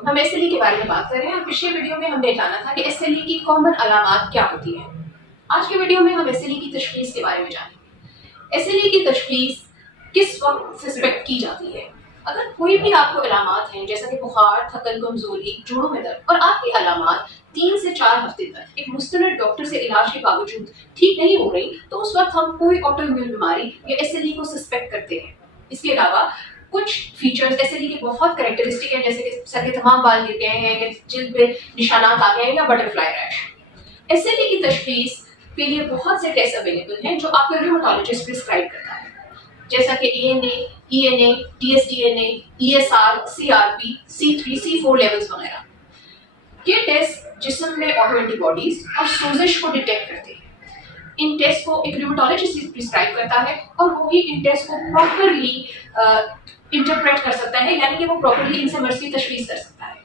علیکم. ہم S L E کے بارے میں بات کر رہے ہیں. پچھلے ویڈیو میں ہم نے جانا تھا کہ ایس ایل ای کی کامن علامات کیا ہوتی ہیں. آج کے ویڈیو میں ہم ایس ایل ای کی تشخیص کے بارے میں جانیں گے. ایس ایل ای کی تشخیص کس وقت سسپیکٹ کی جاتی ہے؟ اگر کوئی بھی آپ کو علامات ہیں جیسا کہ بخار، تھکن، کمزوری، جوڑوں میں درد اور آپ کی علامات 3 سے 4 ہفتے تک ایک مستند ڈاکٹر سے علاج کے باوجود ٹھیک نہیں ہو رہی تو اس وقت ہم کوئی آٹو امیون بیماری یا ایس ایل ای کو سسپیکٹ کرتے ہیں. اس کے علاوہ کچھ فیچرز ایس ایل ای کے بہت کریکٹرسٹک ہیں، جیسے کہ سر کے تمام بال گر گئے ہیں یا جلد پہ نشانات آ گئے ہیں یا بٹرفلائی ریش. ایس ایل ای کی تشخیص کے لیے بہت سے ٹیسٹ اویلیبل ہیں جو آپ کا ریومیٹالوجسٹ پرسکرائب کرتا ہے، جیسا کہ A N A, E N A, T S D N A, E S R, C R P, C3، C4 levels وغیرہ. یہ ٹیسٹ جسم میں آٹو اینٹی باڈیز اور سوزش کو ڈیٹیکٹ کرتے ہیں. ان ٹیسٹ کو ایک ریومیٹالوجسٹ پرسکرائب کرتا ہے اور وہی ان ٹیسٹ کو پراپرلی انٹرپریٹ کر سکتا ہے، یعنی کہ وہ پراپرلی ان سے مرض کی تشخیص کر سکتا ہے.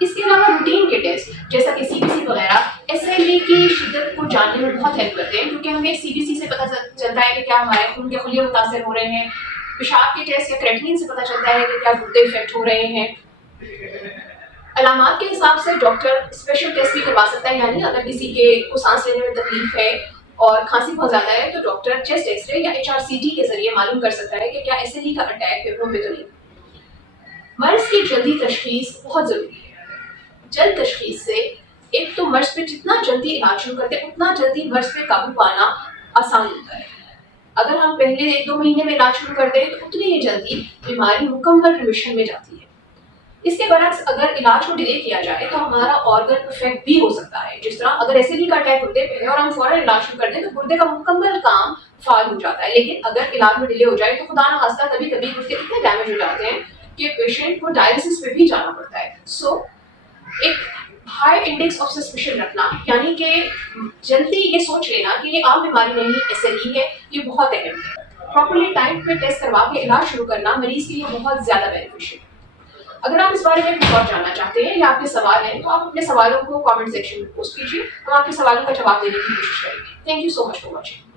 اس کے علاوہ روٹین کے ٹیسٹ جیسا کہ سی بی سی وغیرہ ایس ایل ای کی شدت کو جاننے میں بہت ہیلپ کرتے ہیں، کیونکہ ہمیں سی بی سی سے پتہ چلتا ہے کہ کیا ہمارے خون کے خلیے متاثر ہو رہے ہیں. پیشاب کے ٹیسٹ یا کریٹنین سے پتہ چلتا ہے کہ کیا گردے افیکٹ ہو رہے ہیں. علامات کے حساب سے ڈاکٹر اسپیشل ٹیسٹ بھی کروا سکتا ہے، یعنی اگر کسی کو سانس لینے میں تکلیف ہے اور کھانسی بہت زیادہ ہے تو ڈاکٹر چیسٹ ایکس رے یا HRCT کے ذریعے معلوم کر سکتا ہے کہ کیا ایس ایل ای کا اٹیک پھیپھڑوں پہ تو نہیں. مرض کی جلدی تشخیص بہت ضروری ہے. جلد تشخیص سے ایک تو مرض پہ جتنا جلدی علاج شروع کرتے ہیں اتنا جلدی مرض پہ قابو پانا آسان ہوتا ہے. اگر ہم پہلے 1-2 مہینے میں علاج شروع کرتے ہیں تو اتنی ہی جلدی بیماری مکمل ریمیشن میں جاتی ہے. اس کے برعکس اگر علاج کو ڈیلے کیا جائے تو ہمارا آرگن افیکٹ بھی ہو سکتا ہے. جس طرح اگر ایس ایل ای کا اٹیک ہوتے پہلے اور ہم فوراً علاج شروع کر دیں تو گردے کا مکمل کام فعال ہو جاتا ہے، لیکن اگر علاج میں ڈیلے ہو جائے تو خدا نخواستہ کبھی کبھی گردے اتنے ڈیمیج ہو جاتے ہیں کہ پیشنٹ کو ڈائلسس پہ بھی جانا پڑتا ہے. سو ایک ہائی انڈیکس آف سسپیشن رکھنا، یعنی کہ جلدی یہ سوچ لینا کہ یہ عام بیماری نہیں ایس ایل ای ہے، یہ بہت اہم ہے. پراپرلی ٹائم پہ ٹیسٹ کروا کے علاج شروع کرنا مریض کے لیے بہت زیادہ بینیفیشیل ہے. اگر آپ اس بارے میں کچھ اور جاننا چاہتے ہیں یا آپ کے سوال ہیں تو آپ اپنے سوالوں کو کامنٹ سیکشن میں پوسٹ کیجیے، ہم آپ کے سوالوں کا جواب دینے کی کوشش کریں گے. Thank you so much for watching.